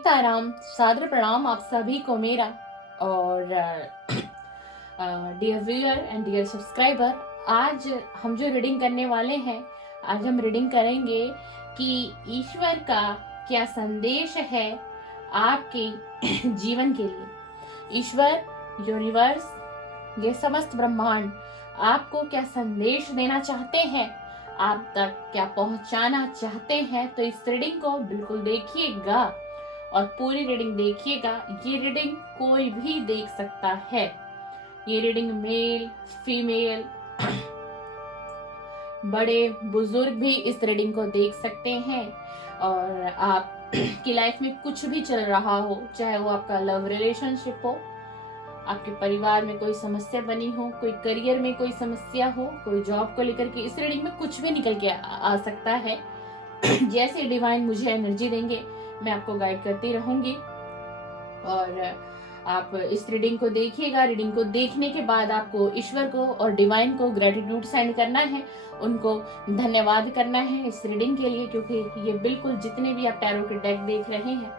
सीताराम, सादर प्रणाम आप सभी को मेरा। और dear viewer and dear subscriber, आज हम जो रीडिंग करने वाले हैं, आज हम रीडिंग करेंगे कि ईश्वर का क्या संदेश है आपके जीवन के लिए। ईश्वर, यूनिवर्स, ये समस्त ब्रह्मांड आपको क्या संदेश देना चाहते हैं, आप तक क्या पहुंचाना चाहते हैं। तो इस रीडिंग को बिल्कुल देखिएगा और पूरी रीडिंग देखिएगा। ये रीडिंग कोई भी देख सकता है। ये रीडिंग मेल, फीमेल, बड़े बुजुर्ग भी इस रीडिंग को देख सकते हैं। और आप की लाइफ में कुछ भी चल रहा हो, चाहे वो आपका लव रिलेशनशिप हो, आपके परिवार में कोई समस्या बनी हो, कोई करियर में कोई समस्या हो, कोई जॉब को लेकर के, इस रीडिंग में कुछ भी निकल के आ सकता है। जैसे डिवाइन मुझे एनर्जी देंगे, मैं आपको गाइड करती रहूंगी। और आप इस रीडिंग को देखिएगा। रीडिंग को देखने के बाद आपको ईश्वर को और डिवाइन को ग्रेटिट्यूड सेंड करना है, उनको धन्यवाद करना है इस रीडिंग के लिए, क्योंकि ये बिल्कुल जितने भी आप टैरो के डेक देख रहे हैं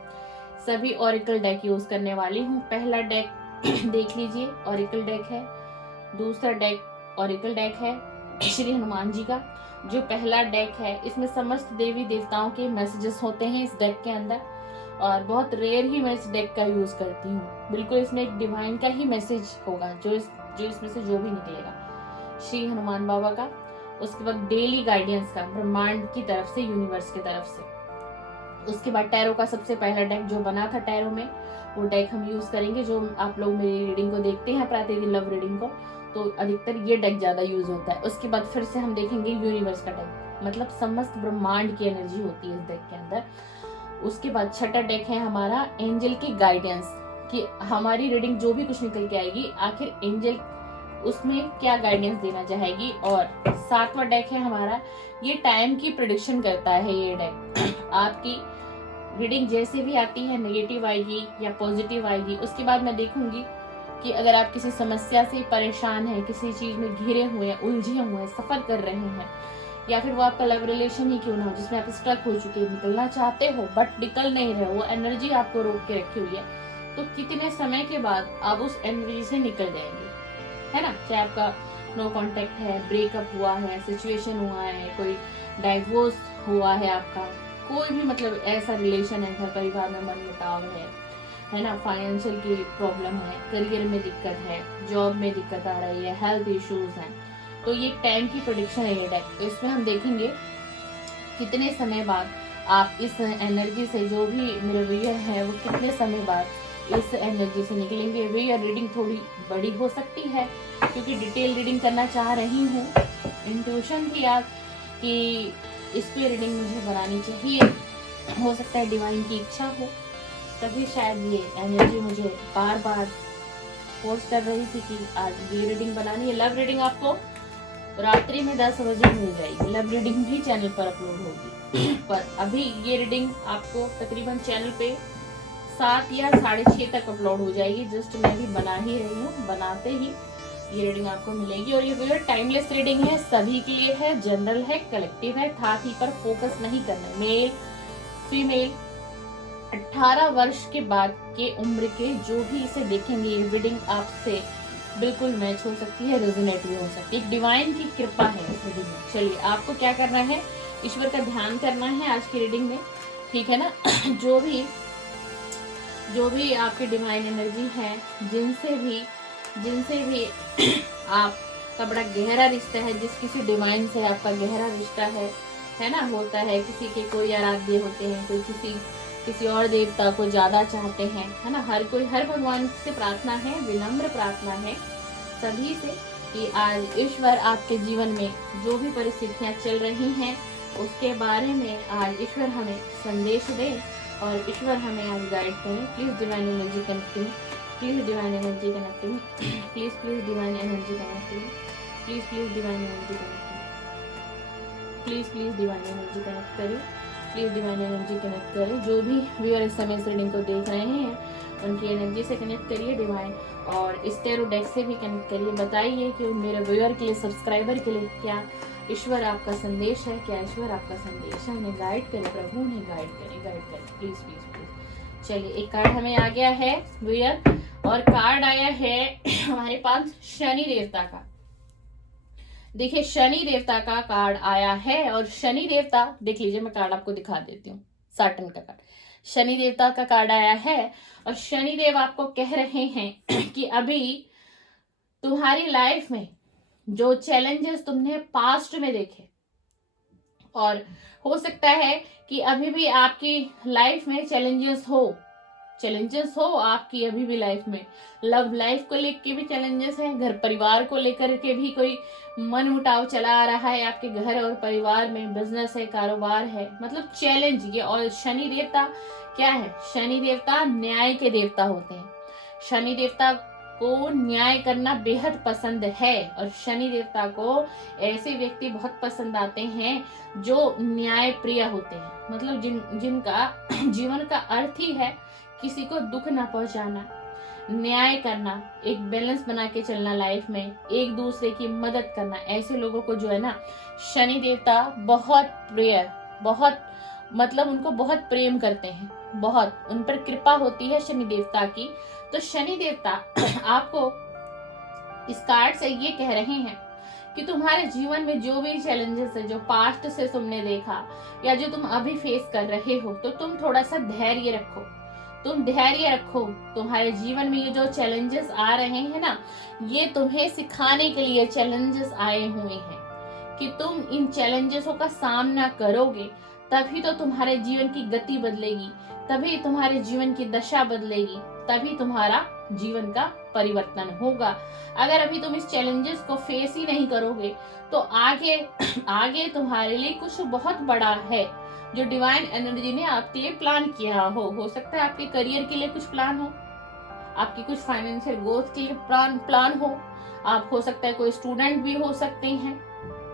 सभी ऑरिकल डेक यूज करने वाली हूँ। पहला डेक देख लीजिए, ऑरिकल डेक है। दूसरा डेक ऑरिकल डेक है श्री हनुमान जी का। जो पहला डेक है, इसमें समस्त देवी देवताओं के मैसेजेस होते हैं इस डेक के अंदर, और बहुत रेयर ही मैं इस डेक का यूज करती हूँ। बिल्कुल इसमें एक डिवाइन का ही मैसेज होगा, जो इसमें से जो भी निकलेगा श्री हनुमान बाबा का। उसके बाद डेली गाइडेंस का ब्रह्मांड की तरफ से, यूनिवर्स की तरफ से। उसके बाद टैरो का सबसे पहला डेक जो बना था टैरो में, वो डेक हम यूज करेंगे। जो आप लोग मेरी रीडिंग को देखते हैं, प्रतिदिन लव रीडिंग को, तो अधिकतर ये डेक ज्यादा यूज होता है। उसके बाद फिर से हम देखेंगे यूनिवर्स का डेक, मतलब समस्त ब्रह्मांड की एनर्जी होती है इस डेक के अंदर। उसके बाद छठा डेक है हमारा एंजल की गाइडेंस, कि हमारी रीडिंग जो भी कुछ निकल के आएगी, आखिर एंजल उसमें क्या गाइडेंस देना चाहेगी। और सातवां डेक है हमारा, ये टाइम की प्रेडिक्शन करता है। ये डेक आपकी रीडिंग जैसे भी आती है, नेगेटिव आएगी या पॉजिटिव आएगी, उसके बाद मैं देखूंगी कि अगर आप किसी समस्या से परेशान हैं, किसी चीज में घिरे हुए हैं, उलझे हुए हैं, सफर कर रहे हैं, या फिर वो आपका लव रिलेशन ही क्यों ना हो जिसमें आप स्ट्रक हो चुके, निकलना चाहते हो बट निकल नहीं रहे, वो एनर्जी आपको रोक के रखी हुई है, तो कितने समय के बाद आप उस एनर्जी से निकल जाएंगे, है ना। चाहे आपका नो कांटेक्ट है, ब्रेकअप हुआ है, सिचुएशन हुआ है, कोई डाइवोर्स हुआ है आपका, कोई भी मतलब ऐसा रिलेशन है, घर परिवार में मनमुटाव है ना, फाइनेंशियल की प्रॉब्लम है, करियर में दिक्कत है, जॉब में दिक्कत आ रही है, हेल्थ इश्यूज हैं, तो ये टाइम की प्रेडिक्शन है ये डेक। तो इसमें हम देखेंगे कितने समय बाद आप इस एनर्जी से, जो भी मेरे व्यूअर है वो कितने समय बाद इस एनर्जी से निकलेंगे। व्यूअर रीडिंग थोड़ी बड़ी हो सकती है, क्योंकि डिटेल रीडिंग करना चाह रही हूँ। इंट्यूशन थी आज कि इस पे रीडिंग मुझे बनानी चाहिए, हो सकता है डिवाइन की इच्छा हो, तभी शायद ये एनर्जी मुझे बार बार फोर्स कर रही थी कि आज ये रीडिंग बनानी है। लव रीडिंग आपको रात्रि में 10 बजे मिल जाएगी, लव रीडिंग भी चैनल पर अपलोड होगी पर अभी ये रीडिंग आपको तकरीबन चैनल पे 7 या 6:30 तक अपलोड हो जाएगी। जस्ट मैं भी बना ही रही हूँ, बनाते ही ये रीडिंग आपको मिलेगी। और ये वीडियो टाइमलेस रीडिंग है, सभी के लिए है, जनरल है, कलेक्टिव है, साथ ही पर फोकस नहीं करना है। मेल फीमेल 18 वर्ष के बाद के उम्र के जो भी इसे देखेंगे, ये रीडिंग आपसे बिल्कुल मैच हो सकती है, रेजोनेट भी हो सकती है। एक डिवाइन की कृपा है इस रीडिंग में। चलिए, आपको क्या करना है, ईश्वर का ध्यान करना है आज की रीडिंग में, ठीक है ना। जो भी आपकी डिवाइन एनर्जी है, जिनसे भी आपका बड़ा गहरा रिश्ता है, जिस किसी डिवाइन से आपका गहरा रिश्ता है ना, होता है, किसी के कोई आराध्य होते हैं, कोई किसी और देवता को ज्यादा चाहते हैं, है ना। हर भगवान से प्रार्थना है, विनम्र प्रार्थना है सभी से कि आज ईश्वर आपके जीवन में जो भी परिस्थितियां चल रही हैं उसके बारे में आज ईश्वर हमें संदेश दे और ईश्वर हमें आज गाइड करें। Please divine energy connecting, please divine energy connecting, please divine energy connecting, please divine energy connecting, please divine energy connect करिए, प्लीज डिवाइन एनर्जी कनेक्ट करें। जो भी व्यूअर इस समय इस रीडिंग को देख रहे हैं उनकी एनर्जी से कनेक्ट करिए डिवाइन, और इस टैरो डेक से भी कनेक्ट करिए। बताइए कि मेरे व्यूअर के लिए, सब्सक्राइबर के लिए क्या ईश्वर आपका संदेश है, क्या ईश्वर आपका संदेश है। उन्हें गाइड करें, प्रभु उन्हें गाइड करें, प्लीज प्लीज प्लीज चलिए, एक कार्ड हमें आ गया है व्यूअर, और कार्ड आया है हमारे पास शनि देवता का। देखिए, शनि देवता का कार्ड आया है, और शनि देवता, देख लीजिए, मैं कार्ड आपको दिखा देती हूँ। साटन का कार्ड, शनि देवता का कार्ड आया है, और शनि देव आपको कह रहे हैं कि अभी तुम्हारी लाइफ में जो चैलेंजेस तुमने पास्ट में देखे, और हो सकता है कि अभी भी आपकी लाइफ में चैलेंजेस हो आपकी अभी भी लाइफ में। लव लाइफ को लेकर भी चैलेंजेस हैं, घर परिवार को लेकर के भी कोई मन मुटाव चला आ रहा है आपके घर और परिवार में, बिजनेस है, कारोबार है, मतलब चैलेंज ये। और शनि देवता क्या है? शनि देवता न्याय के देवता होते हैं। शनि देवता को न्याय करना बेहद पसंद है, और शनि देवता को ऐसे व्यक्ति बहुत पसंद आते हैं जो न्याय प्रिय होते हैं, मतलब जिनका जीवन का अर्थ ही है किसी को दुख ना पहुंचाना, न्याय करना, एक बैलेंस बना के चलना लाइफ में, एक दूसरे की मदद करना। ऐसे लोगों को जो है ना, शनि देवता बहुत प्रिय, बहुत मतलब उनको बहुत प्रेम करते हैं, बहुत उन पर कृपा होती है शनि देवता की। तो शनि देवता आपको इस कार्ड से ये कह रहे हैं कि तुम्हारे जीवन में जो भी चैलेंजेस है, जो पास्ट से तुमने देखा या जो तुम अभी फेस कर रहे हो, तो तुम थोड़ा सा धैर्य रखो, तुम धैर्य रखो। तुम्हारे जीवन में ये जो चैलेंजेस आ रहे हैं ना, ये तुम्हें सिखाने के लिए चैलेंजेस आए हुए हैं कि तुम इन चैलेंजेसों का सामना करोगे, तभी तो तुम्हारे जीवन की गति बदलेगी, तभी तुम्हारे जीवन की दशा बदलेगी, तभी तुम्हारा जीवन का परिवर्तन होगा। अगर अभी तुम इस चैलेंजेस को फेस ही नहीं करोगे, तो आगे आगे तुम्हारे लिए कुछ बहुत बड़ा है जो डिवाइन एनर्जी ने आपके लिए प्लान किया हो सकता है आपके करियर के लिए कुछ प्लान हो, आपकी कुछ फाइनेंशियल ग्रोथ के लिए प्लान हो। आप हो सकता है कोई स्टूडेंट भी हो सकते हैं,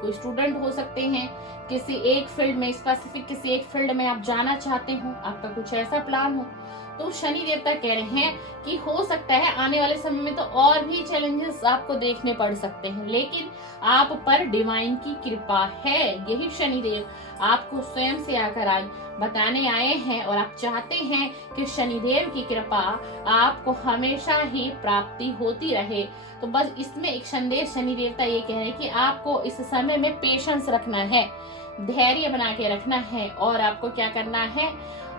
कोई स्टूडेंट हो सकते हैं, किसी एक फील्ड में, स्पेसिफिक किसी एक फील्ड में आप जाना चाहते हो, आपका कुछ ऐसा प्लान हो। तो शनि देवता कह रहे हैं कि हो सकता है आने वाले समय में तो और भी चैलेंजेस आपको देखने पड़ सकते हैं, लेकिन आप पर डिवाइन की कृपा है। यही शनि देव आपको स्वयं से आकर आज बताने आए हैं, और आप चाहते हैं कि शनिदेव की कृपा आपको हमेशा ही प्राप्ति होती रहे। तो बस इसमें एक संदेश शनि देवता ये कह रहे हैं कि आपको इस समय में पेशेंस रखना है, धैर्य बना के रखना है, और आपको क्या करना है,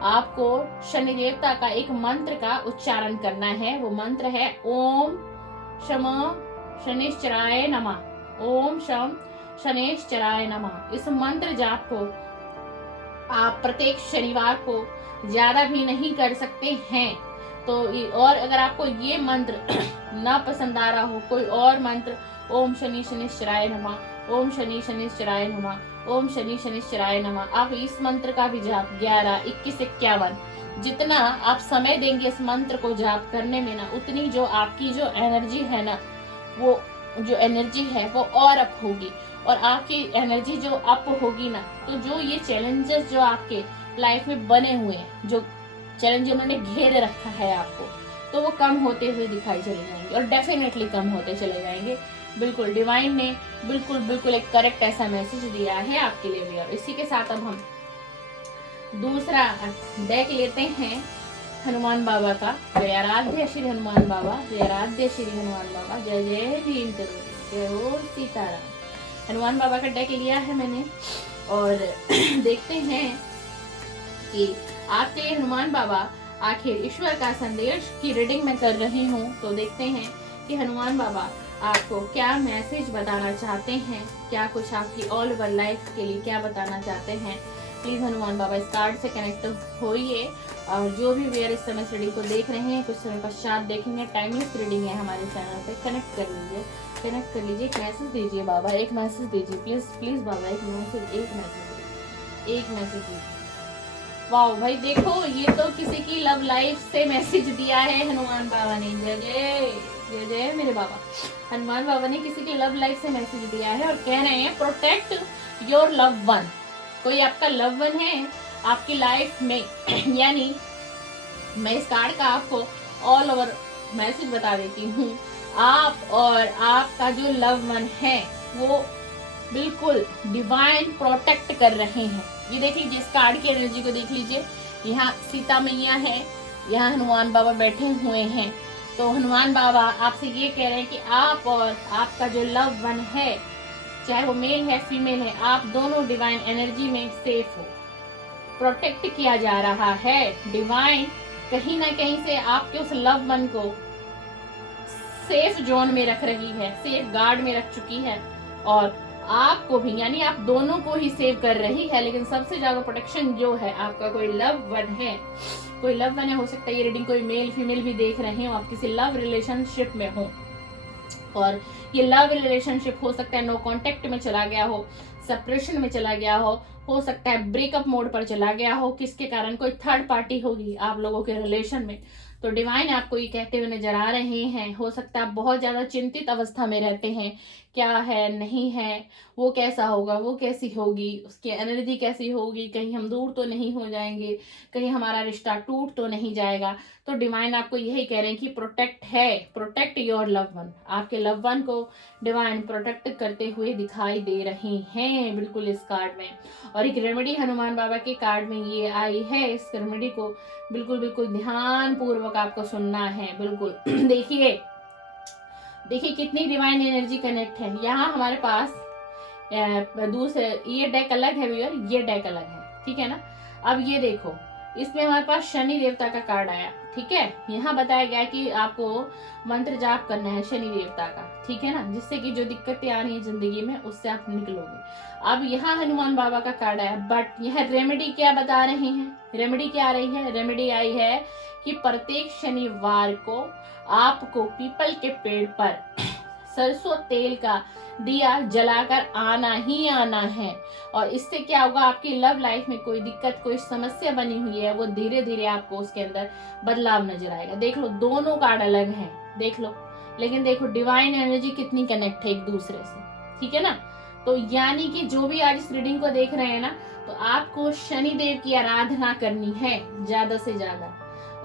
आपको शनि देवता का एक मंत्र का उच्चारण करना है। वो मंत्र है ओम शम शनिश्चराय नमः, ओम शम शनिश्चराय नमः। इस मंत्र जाप को आप प्रत्येक शनिवार को ज्यादा भी नहीं कर सकते हैं, तो और अगर आपको ये मंत्र ना पसंद आ रहा हो, कोई और मंत्र, ओम शनि शनिश्चराय नमः, ओम शनि शनिश्चराय नमः, ओम शनि शनिश्चराय नमः, आप इस मंत्र का भी जाप 11, 21, 51 जितना आप समय देंगे इस मंत्र को जाप करने में ना, उतनी जो आपकी जो एनर्जी है ना, वो जो एनर्जी है वो और अप होगी। और आपकी एनर्जी जो अप होगी ना, तो जो ये चैलेंजेस जो आपके लाइफ में बने हुए हैं, जो चैलेंज उन्होंने घेरे रखा है आपको, तो वो कम होते हुए दिखाई चले जाएंगे, और डेफिनेटली कम होते चले जाएंगे। बिल्कुल डिवाइन ने बिल्कुल एक करेक्ट ऐसा मैसेज दिया है आपके लिए भी। और इसी के साथ अब हम दूसरा डेक लेते हैं हनुमान बाबा का। जय आराध्य श्री हनुमान बाबा, जय आराध्य श्री हनुमान बाबा, जय जय भीम करो, जय हो सीताराम। हनुमान बाबा का डेक लिया है मैंने, और देखते हैं कि आपके लिए हनुमान बाबा आखिर ईश्वर का संदेश की रीडिंग में कर रही हूँ। तो देखते हैं कि हनुमान बाबा आपको क्या मैसेज बताना चाहते हैं, क्या कुछ आपकी ऑल ओवर लाइफ के लिए क्या बताना चाहते हैं। प्लीज हनुमान बाबा इस कार्ड से कनेक्ट होइए, और जो भी वेयर इस समय रीडिंग को देख रहे हैं, कुछ समय पश्चात देखेंगे, टाइमलेस रीडिंग है हमारे चैनल पे, कनेक्ट कर लीजिए, कनेक्ट कर लीजिए। एक मैसेज दीजिए बाबा, एक मैसेज दीजिए प्लीज प्लीज बाबा, एक मैसेज दीजिए। वाओ भाई देखो, ये तो किसी की लव लाइफ से मैसेज दिया है हनुमान बाबा ने। जय जय जय जय मेरे बाबा। हनुमान बाबा ने किसी की लव लाइफ से मैसेज दिया है, और कह रहे हैं प्रोटेक्ट योर लव वन। कोई आपका लव वन है आपकी लाइफ में, यानी मैं इस कार्ड का आपको ऑल ओवर मैसेज बता देती हूँ। आप और आपका जो लव वन है वो बिल्कुल डिवाइन प्रोटेक्ट कर रहे हैं। ये देख लीजिए, इस कार्ड की एनर्जी को देख लीजिए। यहाँ सीता मैया है, यहाँ हनुमान बाबा बैठे हुए हैं। तो हनुमान बाबा आपसे ये कह रहे हैं कि आप और आपका जो लव वन है, चाहे वो मेल है फीमेल है, आप दोनों डिवाइन एनर्जी में सेफ हो, प्रोटेक्ट किया जा रहा है। डिवाइन कहीं ना कहीं से आपके उस लव वन को सेफ जोन में रख रही है, सेफ गार्ड में रख चुकी है, और आपको भी, यानी आप दोनों को ही सेव कर रही है। लेकिन सबसे ज्यादा प्रोटेक्शन जो है आपका कोई लव वन है, कोई लव वन है, हो सकता है ये रीडिंग कोई मेल फीमेल भी देख रहे हो, आप किसी लव रिलेशनशिप में हो, और ये लव रिलेशनशिप हो सकता है नो कांटेक्ट में चला गया हो, सेपरेशन में चला गया हो सकता है ब्रेकअप मोड पर चला गया हो, किसके कारण कोई थर्ड पार्टी होगी आप लोगों के रिलेशन में। तो डिवाइन आपको ये कहते हुए नजर आ रहे हैं, हो सकता है आप बहुत ज्यादा चिंतित अवस्था में रहते हैं, क्या है नहीं है, वो कैसा होगा, वो कैसी होगी, उसकी एनर्जी कैसी होगी, कहीं हम दूर तो नहीं हो जाएंगे, कहीं हमारा रिश्ता टूट तो नहीं जाएगा। तो डिवाइन आपको यही कह रहे हैं कि प्रोटेक्ट है, प्रोटेक्ट योर लव वन। आपके लव वन को डिवाइन प्रोटेक्ट करते हुए दिखाई दे रहे हैं बिल्कुल इस कार्ड में। और एक रेमेडी हनुमान बाबा के कार्ड में ये आई है, इस रेमेडी को बिल्कुल बिल्कुल ध्यान पूर्वक आपको सुनना है। बिल्कुल देखिए कितनी डिवाइन एनर्जी कनेक्ट है। यहाँ हमारे पास दूसरे ये डेक अलग है व्यूअर, ये डेक अलग है, ठीक है ना। अब ये देखो, इसमें हमारे पास शनि देवता का कार्ड आया, ठीक है। यहाँ बताया गया कि आपको मंत्र जाप करना है शनि देवता का, ठीक है ना, जिससे कि जो दिक्कतें आ रही है जिंदगी में उससे आप निकलोगे। अब यहाँ हनुमान बाबा का कार्ड आया, बट यह रेमेडी क्या बता रहे हैं, रेमेडी क्या आ रही है, रेमेडी आई है कि प्रत्येक शनिवार को आपको पीपल के पेड़ पर सरसों तेल का दिया जलाकर आना ही आना है। और इससे क्या होगा, आपकी लव लाइफ में कोई दिक्कत, कोई समस्या बनी हुई है, वो धीरे धीरे आपको उसके अंदर बदलाव नजर आएगा। देख लो दोनों कार्ड अलग हैं, देख लो, लेकिन देखो डिवाइन एनर्जी कितनी कनेक्ट है एक दूसरे से, ठीक है ना। तो यानी कि जो भी आज इस रीडिंग को देख रहे हैं ना, तो आपको शनि देव की आराधना करनी है ज्यादा से ज्यादा।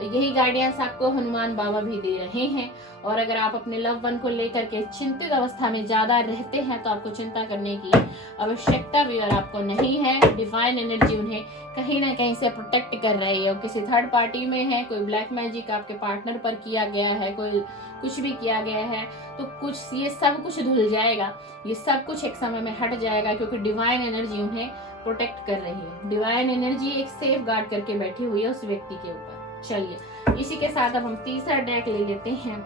यही गाइडेंस आपको हनुमान बाबा भी दे रहे हैं। और अगर आप अपने लव वन को लेकर के चिंतित अवस्था में ज्यादा रहते हैं तो आपको चिंता करने की आवश्यकता भी और आपको नहीं है। डिवाइन एनर्जी उन्हें कहीं ना कहीं से प्रोटेक्ट कर रही है। किसी थर्ड पार्टी में है, कोई ब्लैक मैजिक आपके पार्टनर पर किया गया है, कोई कुछ भी किया गया है, तो कुछ ये सब कुछ धुल जाएगा, ये सब कुछ एक समय में हट जाएगा, क्योंकि डिवाइन एनर्जी उन्हें प्रोटेक्ट कर रही है। डिवाइन एनर्जी एक सेफ गार्ड करके बैठी हुई है उस व्यक्ति के ऊपर। चलिए इसी के साथ अब हम तीसरा डेक ले लेते हैं,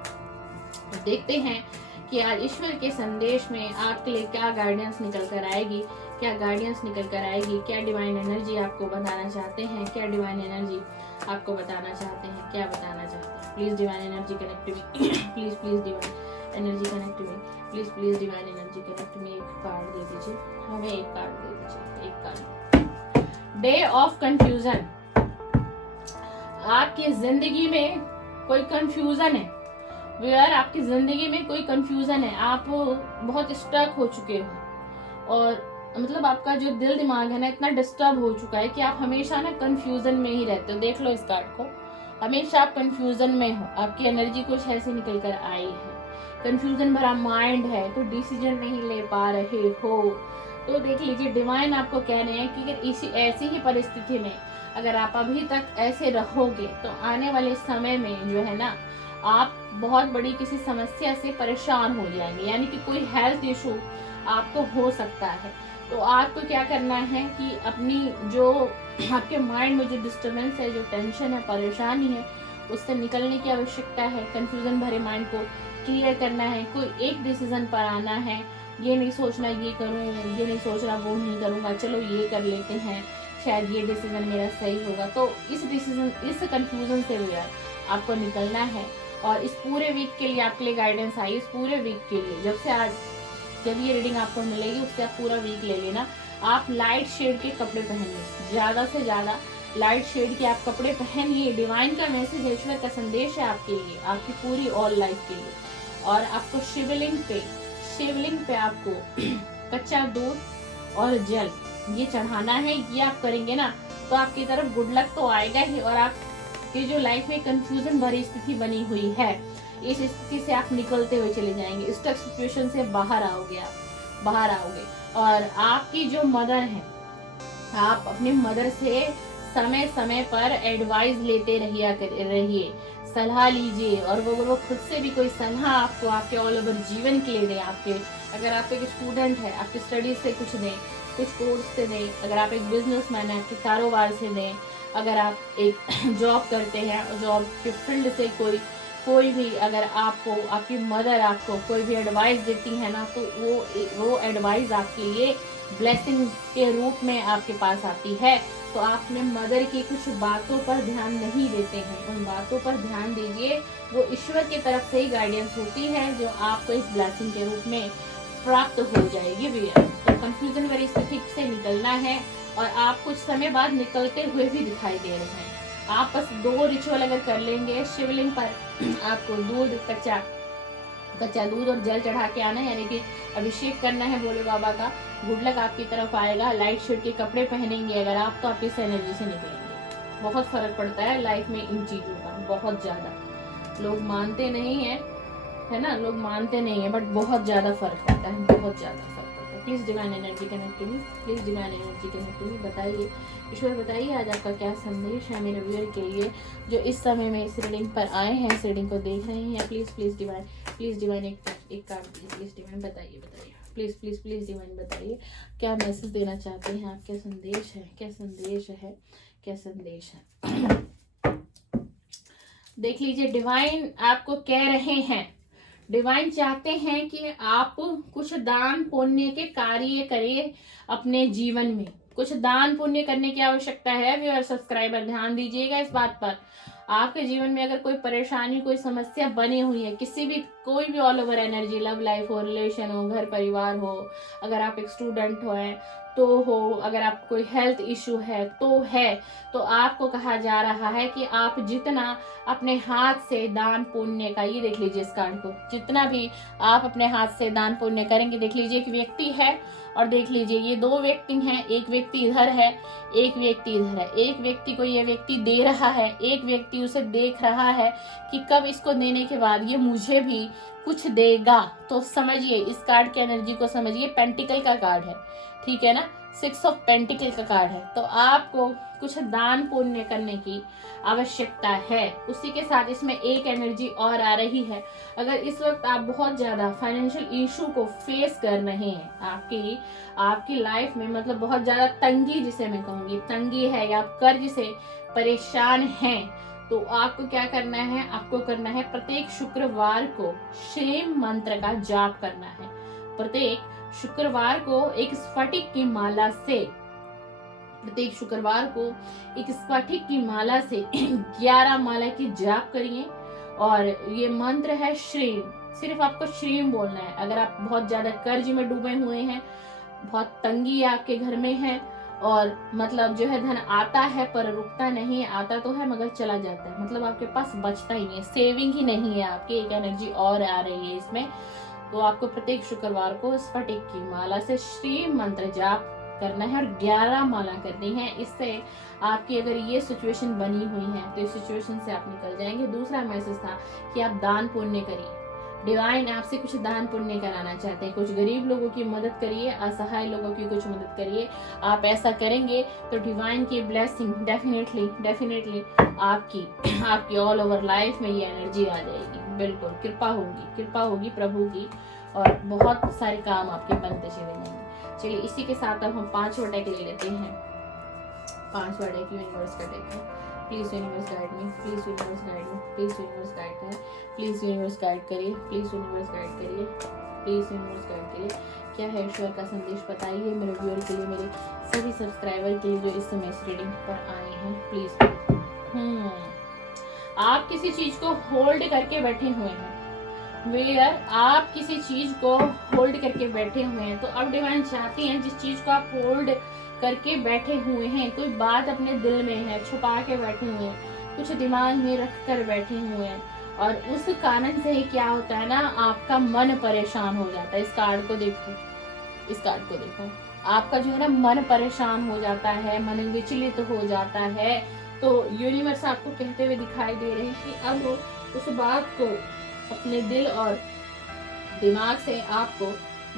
देखते हैं कि आज ईश्वर के संदेश में आपके लिए क्या गाइडेंस निकल कर आएगी, क्या गाइडेंस निकल कर आएगी, क्या डिवाइन एनर्जी आपको बताना चाहते हैं, क्या डिवाइन एनर्जी आपको बताना चाहते हैं, क्या बताना चाहते हैं। Please divine energy connect me, please divine energy connect me, please divine energy connect me. एक कार्ड दे दीजिए, हमें एक कार्ड दे दीजिए, एक कार्ड। Day of confusion. आपकी जिंदगी में कोई कंफ्यूजन है यार, आपकी जिंदगी में कोई कंफ्यूजन है, आप बहुत स्टक हो चुके हो, और मतलब आपका जो दिल दिमाग है ना इतना डिस्टर्ब हो चुका है कि आप हमेशा ना कंफ्यूजन में ही रहते हो। देख लो इस कार्ड को, हमेशा आप कंफ्यूजन में हो, आपकी एनर्जी कुछ ऐसे निकल कर आई है, कंफ्यूजन भरा माइंड है, तो डिसीजन नहीं ले पा रहे हो। तो देख लीजिए डिवाइन आपको कह रहे हैं कि अगर इसी ऐसी ही परिस्थिति में अगर आप अभी तक ऐसे रहोगे तो आने वाले समय में जो है ना आप बहुत बड़ी किसी समस्या से परेशान हो जाएंगे, यानी कि कोई हेल्थ इशू आपको हो सकता है। तो आपको क्या करना है कि अपनी जो आपके माइंड में जो डिस्टर्बेंस है, जो टेंशन है, परेशानी है, उससे निकलने की आवश्यकता है। कंफ्यूजन भरे माइंड को क्लियर करना है, कोई एक डिसीजन पर आना है। ये नहीं सोचना ये करूँ, ये नहीं सोचना वो नहीं करूँगा, चलो ये कर लेते हैं, शायद ये डिसीजन मेरा सही होगा। तो इस डिसीजन, इस कंफ्यूजन से भी यार आपको निकलना है। और इस पूरे वीक के लिए आपके लिए गाइडेंस आई, इस पूरे वीक के लिए जब से आज जब ये रीडिंग आपको मिलेगी उससे आप पूरा वीक ले लेना। आप लाइट शेड के कपड़े पहनिए, ज़्यादा से ज़्यादा लाइट शेड के आप कपड़े पहनिए। डिवाइन का मैसेज, ईश्वर का संदेश है आपके लिए, आपकी पूरी ऑल लाइफ के लिए। और आपको शिवलिंग पे आपको कच्चा दूध और जल ये चढ़ाना है। ये आप करेंगे ना तो आपकी तरफ गुड लक तो आएगा ही, और आपकी जो लाइफ में कंफ्यूजन भरी स्थिति बनी हुई है, इस स्थिति से आप निकलते हुए चले जाएंगे, स्टक सिचुएशन से बाहर आओगे, आप बाहर आओगे। और आपकी जो मदर है, आप अपनी मदर से समय समय पर एडवाइस लेते रहिए, सलाह लीजिए। और वो खुद से भी कोई सलाह आपको आपके ऑल ओवर जीवन के लिए दें। आपके अगर आप एक स्टूडेंट है, आपकी स्टडीज से कुछ दें, कुछ कोर्स से दें। अगर आप एक बिजनेसमैन है, आपके कारोबार से दें। अगर आप एक जॉब करते हैं और जॉब के फील्ड से कोई भी अगर आपको आपकी मदर आपको कोई भी एडवाइस देती है ना, तो वो एडवाइस आपके लिए ब्लेसिंग के रूप में आपके पास आती है। तो आप अपने मदर की कुछ बातों पर ध्यान नहीं देते हैं, उन बातों पर ध्यान दीजिए। वो ईश्वर की तरफ से ही गाइडेंस होती है जो आपको इस ब्लेसिंग के रूप में प्राप्त हो जाएगी भैया। तो कंफ्यूजन वाली स्थिति से निकलना है और आप कुछ समय बाद निकलते हुए भी दिखाई दे रहे हैं। आप बस 2 रिचुअल अगर कर लेंगे, शिवलिंग पर आपको कच्चा दूध और जल चढ़ा के आना है, यानी कि अभिषेक करना है भोले बाबा का। गुड लक आपकी तरफ आएगा। लाइट शेड के कपड़े पहनेंगे अगर आप, तो आप इस एनर्जी से निकलेंगे। बहुत फर्क पड़ता है लाइफ में इन चीजों का, बहुत ज्यादा। लोग मानते नहीं है ना, लोग मानते नहीं है, बट बहुत ज्यादा फर्क पड़ता है, बहुत ज्यादा फर्क पड़ता है। Please divine energy connect to me, please divine energy connect to me. बताइए ईश्वर, बताइए आज आपका क्या संदेश है मेरे व्यूअर के लिए जो इस समय में इस रीडिंग पर आए हैं, इस रीडिंग को देख रहे हैं। प्लीज डिवाइन एक कार्ड प्लीज डिवाइन बताइए प्लीज डिवाइन बताइए क्या मैसेज देना चाहते हैं आप, क्या संदेश है। देख लीजिए, डिवाइन आपको कह रहे हैं, डिवाइन चाहते हैं कि आप कुछ दान पुण्य के कार्य करें अपने जीवन में। कुछ दान पुण्य करने की आवश्यकता है व्यूअर सब्सक्राइबर, ध्यान दीजिएगा इस बात पर। आपके जीवन में अगर कोई परेशानी, कोई समस्या बनी हुई है, कोई भी all over energy, love life हो, रिलेशन हो, घर परिवार हो, अगर आप एक स्टूडेंट हो, अगर आपको कोई हेल्थ इशू है तो आपको कहा जा रहा है कि आप जितना अपने हाथ से दान पुण्य का, ये देख लीजिए इस कार्ड को, जितना भी आप अपने हाथ से दान पुण्य करेंगे। देख लीजिए एक व्यक्ति है और देख लीजिए ये 2 व्यक्ति हैं, एक व्यक्ति इधर है, एक व्यक्ति इधर है। एक व्यक्ति को ये व्यक्ति दे रहा है, एक व्यक्ति उसे देख रहा है कि कब इसको देने के बाद ये मुझे भी कुछ देगा। तो समझिए इस कार्ड की एनर्जी को समझिए, पेंटिकल का कार्ड है, ठीक है ना, 6 ऑफ पेंटिकल का कार्ड है। तो आपको कुछ दान पुण्य करने की आवश्यकता है। उसी के साथ इसमें एक एनर्जी और आ रही है, अगर इस वक्त आप बहुत ज्यादा फाइनेंशियल इशू को फेस कर रहे हैं, आपकी लाइफ में मतलब बहुत ज्यादा तंगी, जिसे मैं कहूंगी तंगी है, या आप कर्ज से परेशान हैं, तो आपको क्या करना है, आपको करना है प्रत्येक शुक्रवार को श्रीम मंत्र का जाप करना है। प्रत्येक शुक्रवार को एक स्फटिक की माला से, प्रत्येक शुक्रवार को एक स्फटिक की माला से 11 माला की जाप करिए। और ये मंत्र है श्रीम, सिर्फ आपको श्रीम बोलना है। अगर आप बहुत ज्यादा कर्ज में डूबे हुए हैं, बहुत तंगी आपके घर में है, और मतलब जो है धन आता है पर रुकता नहीं, आता तो है मगर चला जाता है, मतलब आपके पास बचता ही नहीं है, सेविंग ही नहीं है आपकी, एक एनर्जी और आ रही है इसमें। तो आपको प्रत्येक शुक्रवार को स्फटिक की माला से श्री मंत्र जाप करना है और 11 माला करनी है। इससे आपकी अगर ये सिचुएशन बनी हुई है तो इस सिचुएशन से आप निकल जाएंगे। दूसरा मैसेज था कि आप दान पुण्य करिए, डिवाइन आपसे कुछ दान पुण्य कराना चाहते हैं, कुछ गरीब लोगों की मदद करिए, असहाय लोगों की कुछ मदद करिए। आप ऐसा करेंगे तो डिवाइन की ब्लेसिंग डेफिनेटली आपकी ऑल ओवर लाइफ में ये एनर्जी आ जाएगी। बिल्कुल कृपा होगी प्रभु की, और बहुत सारे काम आपके बनते चले जाएंगे। चलिए इसी के साथ अब हम 5वां डेक ले लेते हैं। 5वां डेक यूनिवर्स का डेक है। Please universe guide me, please universe guide me, please universe guide करें, प्लीज यूनिवर्स गाइड करिए, प्लीज यूनिवर्स गाइड करिए, प्लीज यूनिवर्स गाइड करिए। क्या है ईश्वर का संदेश, बताइए मेरे व्यूअर के लिए, मेरे सभी सब्सक्राइबर के लिए जो इस समय इस रीडिंग पर आए हैं। प्लीज आप किसी चीज को होल्ड करके बैठे हुए हैं, वेयर आप किसी चीज को होल्ड करके बैठे हुए हैं। तो अब डिवाइन चाहती हैं जिस चीज को आप होल्ड करके बैठे हुए हैं, कोई बात अपने दिल में है, छुपा के बैठे हुए हैं, कुछ दिमाग में रख कर बैठे हुए हैं, और उस कारण से ही क्या होता है ना, आपका मन परेशान हो जाता है। इस कार्ड को देखो, आपका जो है ना मन परेशान हो जाता है, मन विचलित हो जाता है। तो यूनिवर्स आपको कहते हुए दिखाई दे रहे हैं कि अब उस बात को अपने दिल और दिमाग से आपको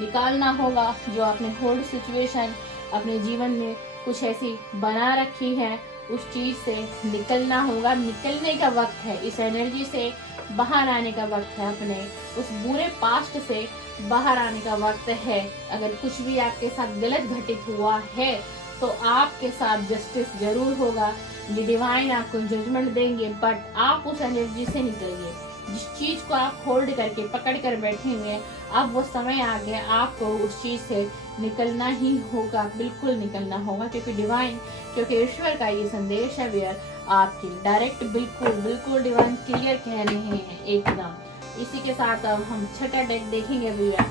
निकालना होगा, जो आपने होल्ड सिचुएशन अपने जीवन में कुछ ऐसी बना रखी है, उस चीज से निकलना होगा, निकलने का वक्त है, इस एनर्जी से बाहर आने का वक्त है, अपने उस बुरे पास्ट से बाहर आने का वक्त है। अगर कुछ भी आपके साथ गलत घटित हुआ है तो आपके साथ जस्टिस जरूर होगा, ये डिवाइन आपको जजमेंट देंगे, बट आप उस एनर्जी से निकलिए। जिस चीज को आप होल्ड करके पकड़ कर बैठे हुए हैं, अब वो समय आ गया, आपको उस चीज से निकलना ही होगा, बिल्कुल निकलना होगा, क्योंकि डिवाइन, क्योंकि ईश्वर का ये संदेश है वियर आपकी डायरेक्ट, बिल्कुल बिल्कुल डिवाइन क्लियर कह रहे हैं एकदम। इसी के साथ अब हम छठा डेक देखेंगे वियर।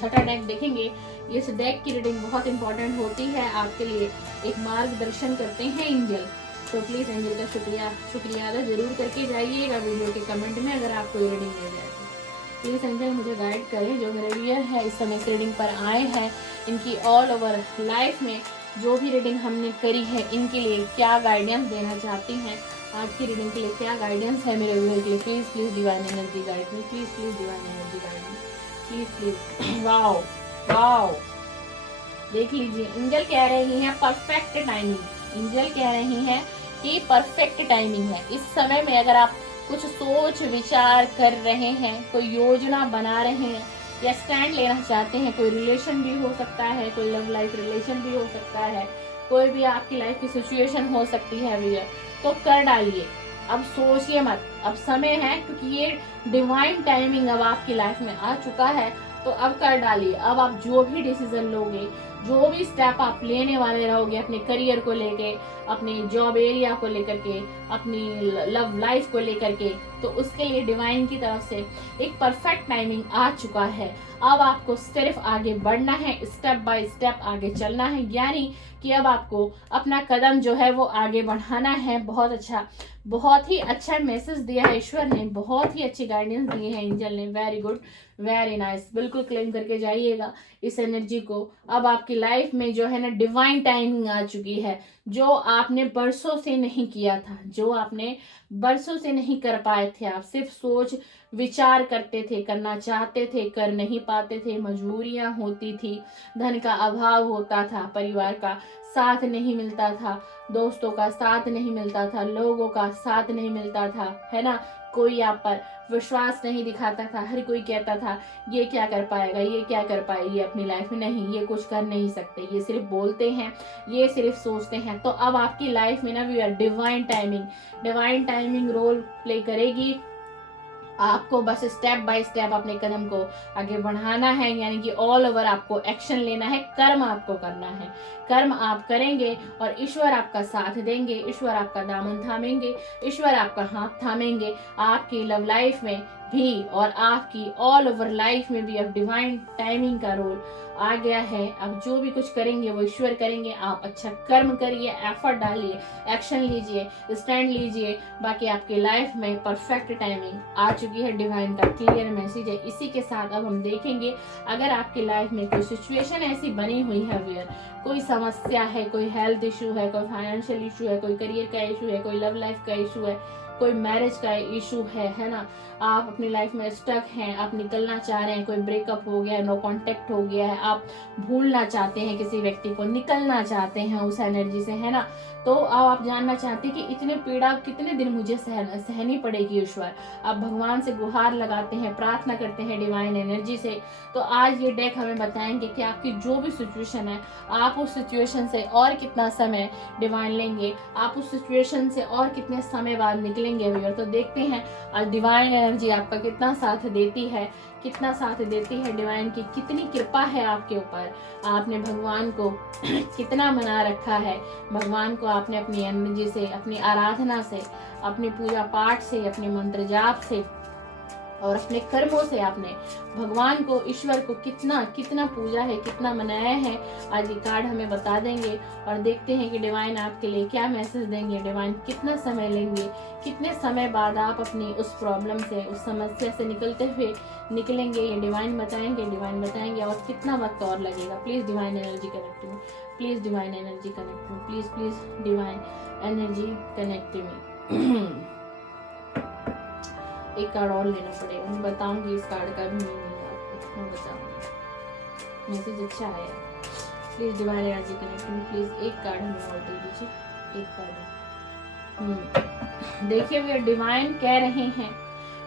छठा डेक देखेंगे। इस डेक की रीडिंग बहुत इंपॉर्टेंट होती है आपके लिए, एक मार्गदर्शन करते हैं एंजल। तो प्लीज एंजल का शुक्रिया अदा जरूर करके जाइएगा वीडियो के कमेंट में अगर आपको ये रीडिंग मिल जाए तो। प्लीज एंजल मुझे गाइड करें, जो मेरे व्यूअर है इस समय रीडिंग पर आए हैं, इनकी ऑल ओवर लाइफ में जो भी रीडिंग हमने करी है इनके लिए क्या गाइडेंस देना चाहती हैं, आज की रीडिंग के लिए क्या गाइडेंस है मेरे व्यूअर के लिए। Please please divine energy guide me, please please divine energy guide me, please please. Wow wow, देख लीजिए, एंजल कह रही हैं परफेक्ट टाइमिंग। एंजल कह रही हैं कि परफेक्ट टाइमिंग है। इस समय में अगर आप कुछ सोच विचार कर रहे हैं, कोई योजना बना रहे हैं या स्टैंड लेना चाहते हैं, कोई रिलेशन भी हो सकता है, कोई लव लाइफ रिलेशन भी हो सकता है, कोई भी आपकी लाइफ की सिचुएशन हो सकती है भैया, तो कर डालिए। अब सोचिए मत, अब समय है, क्योंकि ये डिवाइन टाइमिंग अब आपकी लाइफ में आ चुका है, तो अब कर डालिए। अब आप जो भी डिसीजन लोगे, जो भी स्टेप आप लेने वाले रहोगे अपने करियर को लेके, अपनी जॉब एरिया को लेकर के, अपनी लव लाइफ को लेकर के, तो उसके लिए डिवाइन की तरफ से एक परफेक्ट टाइमिंग आ चुका है। अब आपको सिर्फ आगे बढ़ना है, स्टेप बाय स्टेप आगे चलना है, यानी कि अब आपको अपना कदम जो है वो आगे बढ़ाना है। बहुत ही अच्छा मैसेज दिया है ईश्वर ने, बहुत ही अच्छी गाइडेंस दी है एंजल ने। वेरी गुड, वेरी नाइस, बिल्कुल क्लेम करके जाइएगा इस एनर्जी को। अब आपकी लाइफ में जो है ना डिवाइन टाइमिंग आ चुकी है, जो आपने बरसों से नहीं किया था, जो आपने बरसों से नहीं कर पाए थे, आप सिर्फ सोच विचार करते थे, करना चाहते थे, कर नहीं पाते थे, मजबूरियां होती थी, धन का अभाव होता था, परिवार का साथ नहीं मिलता था, दोस्तों का साथ नहीं मिलता था, लोगों का साथ नहीं मिलता था, है ना, कोई आप पर विश्वास नहीं दिखाता था, हर कोई कहता था ये क्या कर पाएगा, ये क्या कर पाएगी अपनी लाइफ में, नहीं ये कुछ कर नहीं सकते, ये सिर्फ बोलते हैं, ये सिर्फ सोचते हैं। तो अब आपकी लाइफ में ना भी डिवाइन टाइमिंग रोल प्ले करेगी। आपको बस स्टेप बाय स्टेप अपने कदम को आगे बढ़ाना है, यानी कि ऑल ओवर आपको एक्शन लेना है, कर्म आपको करना है, कर्म आप करेंगे और ईश्वर आपका साथ देंगे, ईश्वर आपका दामन थामेंगे, ईश्वर आपका हाथ थामेंगे। आपकी लव लाइफ में भी और आपकी ऑल ओवर लाइफ में भी अब डिवाइन टाइमिंग का रोल आ गया है। अब जो भी कुछ करेंगे वो ईश्वर करेंगे। आप अच्छा कर्म करिए, एफर्ट डालिए, एक्शन लीजिए, स्टैंड लीजिए, बाकी आपकी लाइफ में परफेक्ट टाइमिंग आ चुकी है। डिवाइन का क्लियर मैसेज है। इसी के साथ अब हम देखेंगे, अगर आपकी लाइफ में कोई सिचुएशन ऐसी बनी हुई है वेयर कोई समस्या है, कोई हेल्थ इशू है, कोई फाइनेंशियल इशू है, कोई करियर का इशू है, कोई लव लाइफ का इशू है, कोई मैरिज का इशू है ना, आप अपनी लाइफ में स्टक हैं, आप निकलना चाह रहे हैं, कोई ब्रेकअप हो गया है, नो कांटेक्ट हो गया है, आप भूलना चाहते हैं किसी व्यक्ति को, निकलना चाहते हैं उस एनर्जी से, है ना, तो अब आप जानना चाहते हैं कि इतने पीड़ा कितने दिन मुझे सहनी पड़ेगी ईश्वर। आप भगवान से गुहार लगाते हैं, प्रार्थना करते हैं डिवाइन एनर्जी से। तो आज ये डेक हमें बताएंगे कि आपकी जो भी सिचुएशन है, आप उस सिचुएशन से और कितना समय डिवाइन लेंगे, आप उस सिचुएशन से और कितने समय बाद निकलेंगे व्यूअर। तो देखते हैं आज डिवाइन एनर्जी आपका कितना साथ देती है, कितना साथ देती है, डिवाइन की कितनी कृपा है आपके ऊपर, आपने भगवान को कितना मना रखा है, भगवान को आपने अपनी एनर्जी से, अपनी आराधना से, अपनी पूजा पाठ से, अपने मंत्र जाप से और अपने कर्मों से आपने भगवान को, ईश्वर को कितना कितना पूजा है, कितना मनाया है। आज ये कार्ड हमें बता देंगे और देखते हैं कि डिवाइन आपके लिए क्या मैसेज देंगे, डिवाइन कितना समय लेंगे, कितने समय बाद आप अपनी उस प्रॉब्लम से, उस समस्या से निकलेंगे, ये डिवाइन बताएंगे और कितना वक्त और लगेगा। Please divine energy connect me, please divine energy connect me, please please divine energy connect me. एक कार्ड और लेना पड़ेगा, मैं बताऊंगी इस कार्ड का भी मीनिंग आपको, मैं बताऊंगी। मैसेज अच्छा आया, please divine energy connect me, please एक कार्ड हमें और दे दीजिए। एक कार्ड। देखिए वे डिवाइन कह रहे हैं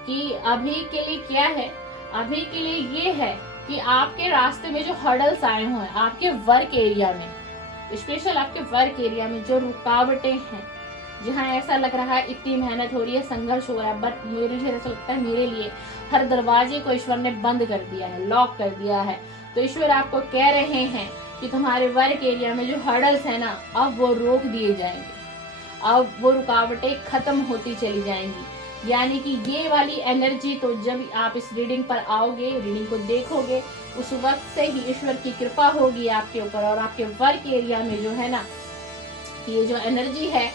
कि अभी के लिए क्या है, अभी के लिए ये है कि आपके रास्ते में जो हर्डल्स आए हुए हैं आपके वर्क एरिया में, स्पेशल आपके वर्क एरिया में जो रुकावटें हैं, जहाँ ऐसा लग रहा है इतनी मेहनत हो रही है, संघर्ष हो रहा है, बट मुझे ऐसा लगता है मेरे लिए हर दरवाजे को ईश्वर ने बंद कर दिया है, लॉक कर दिया है। तो ईश्वर आपको कह रहे हैं कि तुम्हारे वर्क एरिया में जो हर्डल्स है ना, अब वो रोक दिए जाएंगे, अब वो रुकावटें खत्म होती चली जाएंगी। यानी कि ये वाली एनर्जी तो जब आप इस रीडिंग पर आओगे, रीडिंग को देखोगे, उस वक्त से ही ईश्वर की कृपा होगी आपके ऊपर, और आपके वर्क एरिया में जो है ना, ये जो एनर्जी है,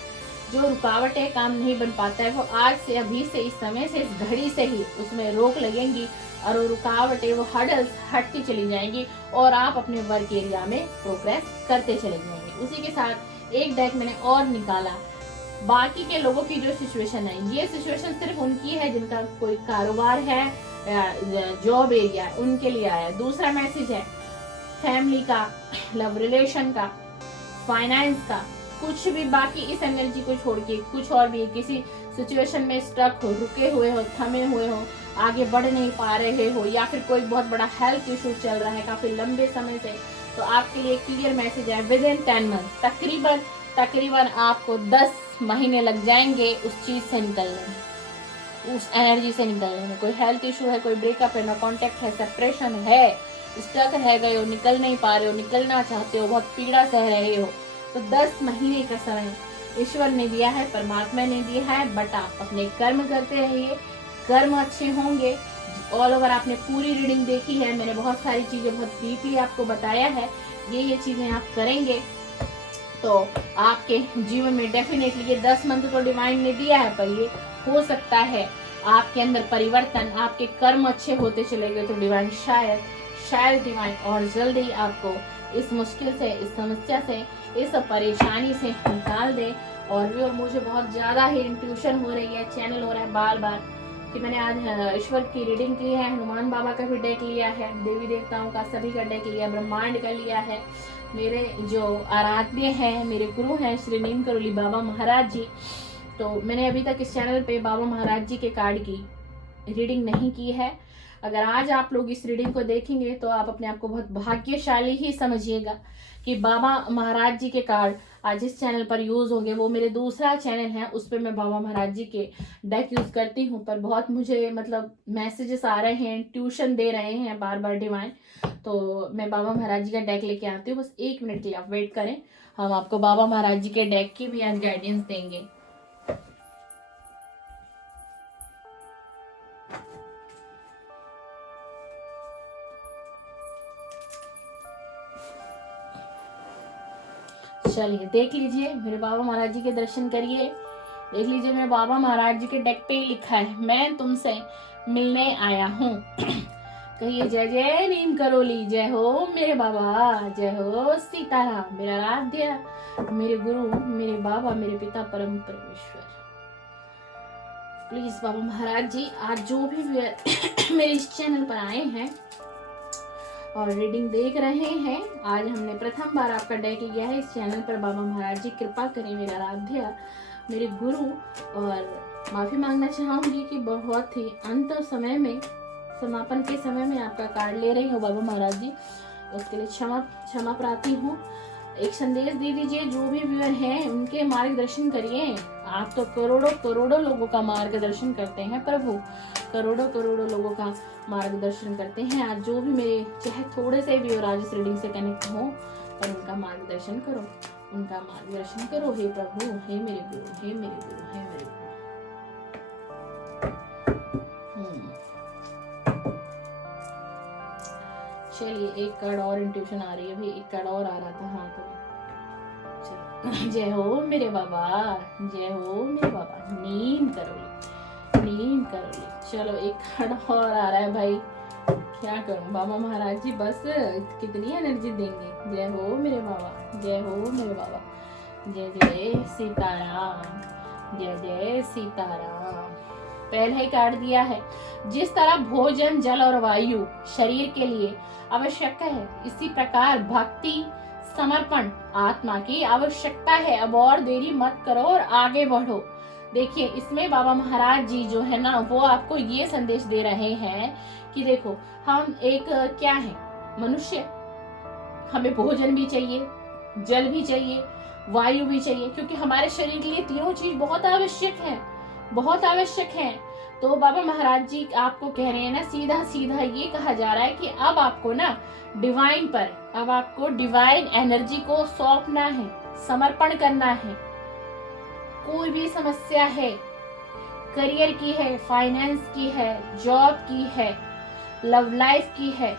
जो रुकावटें काम नहीं बन पाता है, वो आज से, अभी से, इस समय से, इस घड़ी से ही उसमें रोक लगेंगी और वो रुकावटें, वो हर्डल्स हटती चली जाएंगी और आप अपने वर्क एरिया में प्रोग्रेस करते चले जाएंगे। उसी के साथ एक डेक मैंने और निकाला, बाकी के लोगों की जो सिचुएशन है, ये सिचुएशन सिर्फ उनकी है जिनका कोई कारोबार है, जॉब एरिया है, उनके लिए आया। दूसरा मैसेज है फैमिली का, लव रिलेशन का, फाइनेंस का, कुछ भी बाकी इस एनर्जी को छोड़ के कुछ और भी किसी सिचुएशन में स्टक हो, रुके हुए हो, थमे हुए हो, आगे बढ़ नहीं पा रहे हो, या फिर कोई बहुत बड़ा हेल्थ इशू चल रहा है काफी लंबे समय से, तो आपके लिए क्लियर मैसेज है विद इन 10 मंथ, तकरीबन आपको 10 महीने लग जाएंगे उस चीज से निकलने में, उस एनर्जी से निकलने में। कोई हेल्थ इशू है, कोई ब्रेकअप है, नो कॉन्टेक्ट है, सेपरेशन है, स्टक रह गए हो, निकल नहीं पा रहे हो, निकलना चाहते हो, बहुत पीड़ा सह रहे हो, तो 10 महीने का समय ईश्वर ने दिया है, परमात्मा ने दिया है। बट आप अपने कर्म करते रहिए, कर्म अच्छे होंगे। ऑल ओवर आपने पूरी रीडिंग देखी है, मैंने बहुत सारी चीजें बहुत डीपली आपको बताया है, ये चीजें आप करेंगे तो आपके जीवन में डेफिनेटली, ये 10 मंथ तो डिवाइन ने दिया है, पर ये हो सकता है आपके अंदर परिवर्तन, आपके कर्म अच्छे होते चले गए तो डिवाइन शायद डिवाइन और जल्दी आपको इस मुश्किल से, इस समस्या से, इस परेशानी से निकाल दे। और मुझे बहुत ज्यादा ही इंट्यूशन हो रही है, चैनल हो रहा है बार बार कि मैंने आज ईश्वर की रीडिंग की है, हनुमान बाबा का भी डेक लिया है, देवी देवताओं का सभी का डेक लिया, ब्रह्मांड का लिया है, मेरे जो आराध्य हैं, मेरे गुरु हैं श्री नीम करोली बाबा महाराज जी। तो मैंने अभी तक इस चैनल पे बाबा महाराज जी के कार्ड की रीडिंग नहीं की है। अगर आज आप लोग इस रीडिंग को देखेंगे तो आप अपने आप को बहुत भाग्यशाली ही समझिएगा कि बाबा महाराज जी के कार्ड आज इस चैनल पर यूज होंगे। वो मेरे दूसरा चैनल है, उस पर मैं बाबा महाराज जी के डेक यूज करती हूँ, पर बहुत मुझे मतलब मैसेजेस आ रहे हैं, ट्यूशन दे रहे हैं बार बार डिवाइन, तो मैं बाबा महाराज जी का डेक लेके आती हूँ। बस 1 मिनट के लिए आप वेट करें, हम आपको बाबा महाराज जी के डेक की भी आज गाइडेंस देंगे। चलिए देख लीजिए, मेरे बाबा महाराज जी के दर्शन करिए। देख लीजिए, मेरे बाबा महाराज जी के डेक पे ही लिखा है, मैं तुमसे मिलने आया हूँ। कहिए जय जय नीम करोली, जय हो मेरे बाबा, जय हो सीताराम, मेरा आराध्य, मेरे गुरु, मेरे बाबा, मेरे पिता परम परमेश्वर। प्लीज बाबा महाराज जी, आज जो भी मेरे इस चैनल पर आए हैं और रीडिंग देख रहे हैं, आज हमने प्रथम बार आपका डेक लिया है इस चैनल पर। बाबा महाराज जी कृपा करें, मेरा आराध्य, मेरे गुरु। और माफी मांगना चाहूंगी कि बहुत ही अंत समय में, समापन के समय में आपका कार्ड ले रही हूँ बाबा महाराज जी, उसके लिए क्षमा प्रार्थी हूँ। एक संदेश दे दीजिए, जो भी व्यूअर हैं उनके मार्गदर्शन करिए। आप तो करोड़ों लोगों का मार्गदर्शन करते हैं प्रभु, करोड़ों लोगों का मार्गदर्शन करते हैं। आज जो भी मेरे चाहे थोड़े से व्यूअर आज इस रीडिंग से कनेक्ट हो, पर उनका मार्गदर्शन करो, उनका मार्गदर्शन करो हे प्रभु, हे मेरे गुरु, हे मेरे गुरु, हे मेरे गुरु। चलिए एक कार्ड और इंट्यूशन आ रही है, भाई एक कार्ड और आ रहा था हाथ में। जय हो मेरे बाबा, जय हो मेरे बाबा, नीम करोली, नीम करोली। चलो एक कार्ड और आ रहा है भाई, क्या करूं बाबा महाराज जी, बस कितनी एनर्जी देंगे। जय हो मेरे बाबा, जय हो मेरे बाबा, जय जय सीताराम, जय जय सीताराम। पहले ही कार्ड दिया है, जिस तरह भोजन, जल और वायु शरीर के लिए आवश्यक है, इसी प्रकार भक्ति, समर्पण आत्मा की आवश्यकता है। अब और देरी मत करो और आगे बढ़ो। देखिए, इसमें बाबा महाराज जी जो है ना, वो आपको ये संदेश दे रहे हैं कि देखो, हम एक क्या है, मनुष्य। हमें भोजन भी चाहिए, जल भी चाहिए, वायु भी चाहिए, क्योंकि हमारे शरीर के लिए तीनों चीज बहुत आवश्यक है, बहुत आवश्यक है। तो बाबा महाराज जी आपको कह रहे हैं ना, सीधा सीधा ये कहा जा रहा है कि अब आपको ना डिवाइन पर, अब आपको डिवाइन एनर्जी को सौंपना है, समर्पण करना है। कोई भी समस्या है, करियर की है, फाइनेंस की है, जॉब की है, लव लाइफ की है,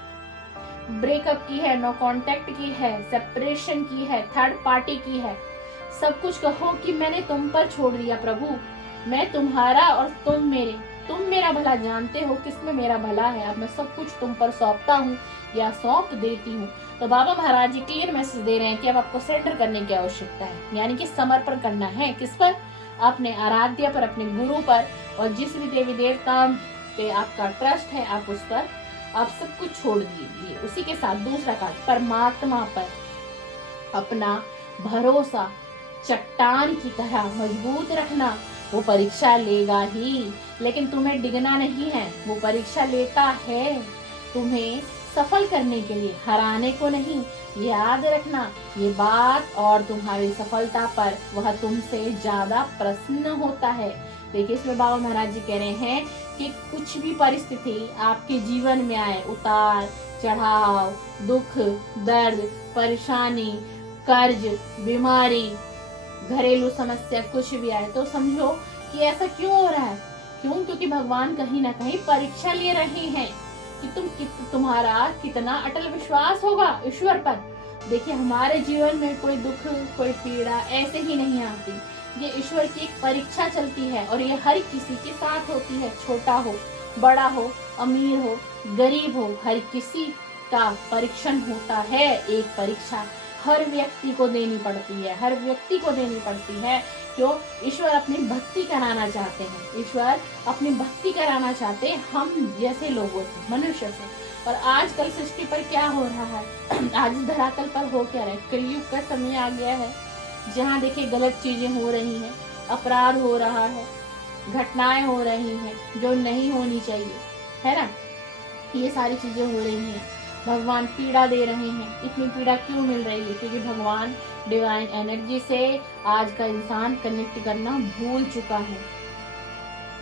ब्रेकअप की है, नो कांटेक्ट की है, सेपरेशन की है, थर्ड पार्टी की है, सब कुछ कहो कि मैंने तुम पर छोड़ दिया प्रभु। मैं तुम्हारा और तुम मेरे, तुम मेरा भला जानते हो किसमें मेरा भला है। अब मैं सब कुछ तुम पर सौंपता हूँ या सौंप देती हूँ। तो बाबा महाराज जी क्लियर मैसेज दे रहे हैं कि अब आपको सरेंडर करने की आवश्यकता है, यानी कि समर्पण करना है। किस पर? अपने आराध्य पर, अपने गुरु पर, और जिस भी देवी देवता पे आपका ट्रस्ट है, आप उस पर आप सब कुछ छोड़ दीजिए। उसी के साथ दूसरा कार्ड, परमात्मा पर अपना भरोसा चट्टान की तरह मजबूत रखना। वो परीक्षा लेगा ही, लेकिन तुम्हें डिगना नहीं है। वो परीक्षा लेता है तुम्हें सफल करने के लिए, हराने को नहीं। याद रखना ये बात, और तुम्हारी सफलता पर वह तुमसे ज्यादा प्रसन्न होता है। देखिए, इसमें बाबा महाराज जी कह रहे हैं कि कुछ भी परिस्थिति आपके जीवन में आए, उतार चढ़ाव, दुख, दर्द, परेशानी, कर्ज, बीमारी, घरेलू समस्या, कुछ भी आए, तो समझो कि ऐसा क्यों हो रहा है। क्यों? क्योंकि भगवान कहीं ना कहीं परीक्षा ले रहे हैं कि तुम्हारा कितना अटल विश्वास होगा ईश्वर पर। देखिए, हमारे जीवन में कोई दुख, कोई पीड़ा ऐसे ही नहीं आती। ये ईश्वर की एक परीक्षा चलती है, और ये हर किसी के साथ होती है, छोटा हो, बड़ा हो, अमीर हो, गरीब हो, हर किसी का परीक्षण होता है। एक परीक्षा हर व्यक्ति को देनी पड़ती है, हर व्यक्ति को देनी पड़ती है। क्यों? ईश्वर अपनी भक्ति कराना चाहते हैं, ईश्वर अपनी भक्ति कराना चाहते हैं हम जैसे लोगों से, मनुष्य से। और आजकल सृष्टि पर क्या हो रहा है, आज धरातल पर हो क्या रहा है, कलयुग का समय आ गया है, जहाँ देखिए गलत चीजें हो रही हैं, अपराध हो रहा है, घटनाएं हो रही हैं जो नहीं होनी चाहिए, है ना। ये सारी चीजें हो रही हैं, भगवान पीड़ा दे रहे हैं। इतनी पीड़ा क्यों मिल रही है? क्योंकि भगवान डिवाइन एनर्जी से आज का इंसान कनेक्ट करना भूल चुका है,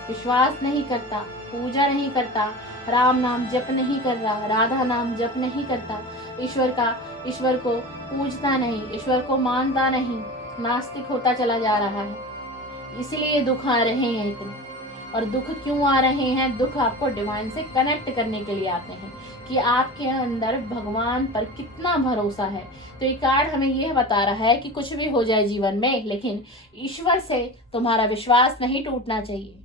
विश्वास नहीं करता, पूजा नहीं करता, राम नाम जप नहीं कर रहा, राधा नाम जप नहीं करता, ईश्वर को पूजता नहीं, ईश्वर को मानता नहीं, नास्तिक होता चला जा रहा है। इसलिए दुख आ रहे हैं इतने। और दुख क्यों आ रहे हैं? दुख आपको डिवाइन से कनेक्ट करने के लिए आते हैं कि आपके अंदर भगवान पर कितना भरोसा है। तो ये कार्ड हमें यह बता रहा है कि कुछ भी हो जाए जीवन में, लेकिन ईश्वर से तुम्हारा विश्वास नहीं टूटना चाहिए,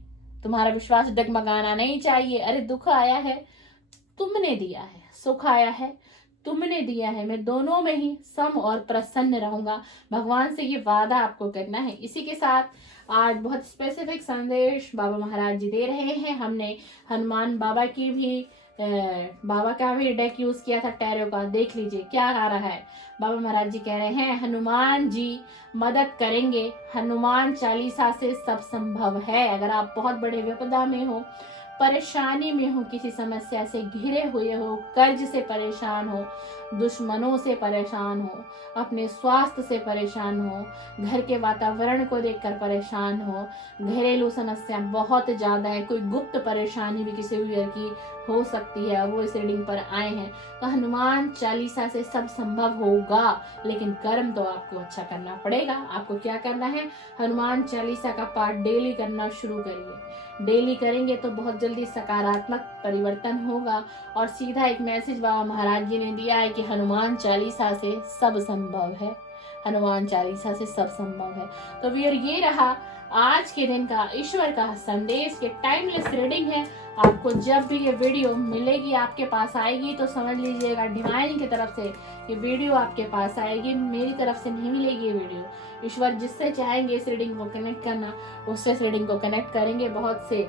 तुम्हारा विश्वास डगमगाना नहीं चाहिए। अरे दुख आया है, तुमने दिया है, सुख आया है, तुमने दिया है, मैं दोनों में ही सम और प्रसन्न रहूंगा। भगवान से ये वादा आपको करना है। इसी के साथ आज बहुत स्पेसिफिक संदेश बाबा महाराज जी दे रहे हैं। हमने हनुमान बाबा की भी बाबा का भी डेक यूज किया था, टैरो का। देख लीजिए क्या आ रहा है। बाबा महाराज जी कह रहे हैं हनुमान जी मदद करेंगे, हनुमान चालीसा से सब संभव है। अगर आप बहुत बड़े विपदा में हो, परेशानी में हो, किसी समस्या से घिरे हुए हो, कर्ज से परेशान हो, दुश्मनों से परेशान हो, अपने स्वास्थ्य से परेशान हो, घर के वातावरण को देखकर परेशान हो, घरेलू समस्या बहुत ज्यादा है, कोई गुप्त परेशानी भी किसी भी की हो सकती है, वो इस रीडिंग पर आए हैं, तो हनुमान चालीसा से सब संभव होगा। लेकिन कर्म तो आपको अच्छा करना पड़ेगा। आपको क्या करना है? हनुमान चालीसा का पाठ डेली करना शुरू करिए। डेली करेंगे तो बहुत जल्दी सकारात्मक परिवर्तन होगा। और सीधा एक मैसेज बाबा महाराज जी ने दिया है कि हनुमान चालीसा से सब संभव है, हनुमान चालीसा से सब संभव है। तो व्यूअर, ये रहा आज के दिन का ईश्वर का संदेश के टाइमलेस रीडिंग है। आपको जब भी ये वीडियो मिलेगी, आपके पास आएगी, तो समझ लीजिएगा डिवाइन की तरफ से ये वीडियो आपके पास आएगी, मेरी तरफ से नहीं मिलेगी ये वीडियो। ईश्वर जिससे चाहेंगे इस रीडिंग को कनेक्ट करना, उससे इस रीडिंग को कनेक्ट करेंगे। बहुत से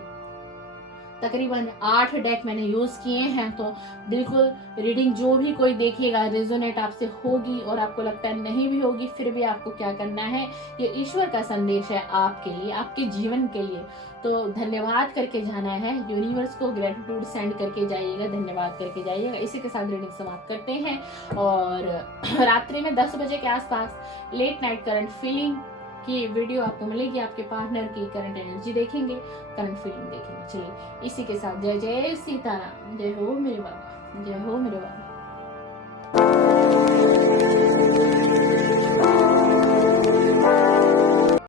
तकरीबन 8 डेक मैंने यूज किए हैं, तो बिल्कुल रीडिंग जो भी कोई देखेगा रेजोनेट आपसे होगी, और आपको लगता है नहीं भी होगी, फिर भी आपको क्या करना है, ये ईश्वर का संदेश है आपके लिए, आपके जीवन के लिए। तो धन्यवाद करके जाना है, यूनिवर्स को ग्रेटिट्यूड सेंड करके जाइएगा, धन्यवाद करके जाइएगा। इसी के साथ रीडिंग समाप्त करते हैं। और रात्रि में 10 बजे के आसपास लेट नाइट करंट फीलिंग की वीडियो आपको मिलेगी, आपके पार्टनर की करंट एनर्जी देखेंगे, करंट फीलिंग देखेंगे। चलिए इसी के साथ जय जय सीताराम, जय हो मेरे बाबा, जय हो मेरे बाबा।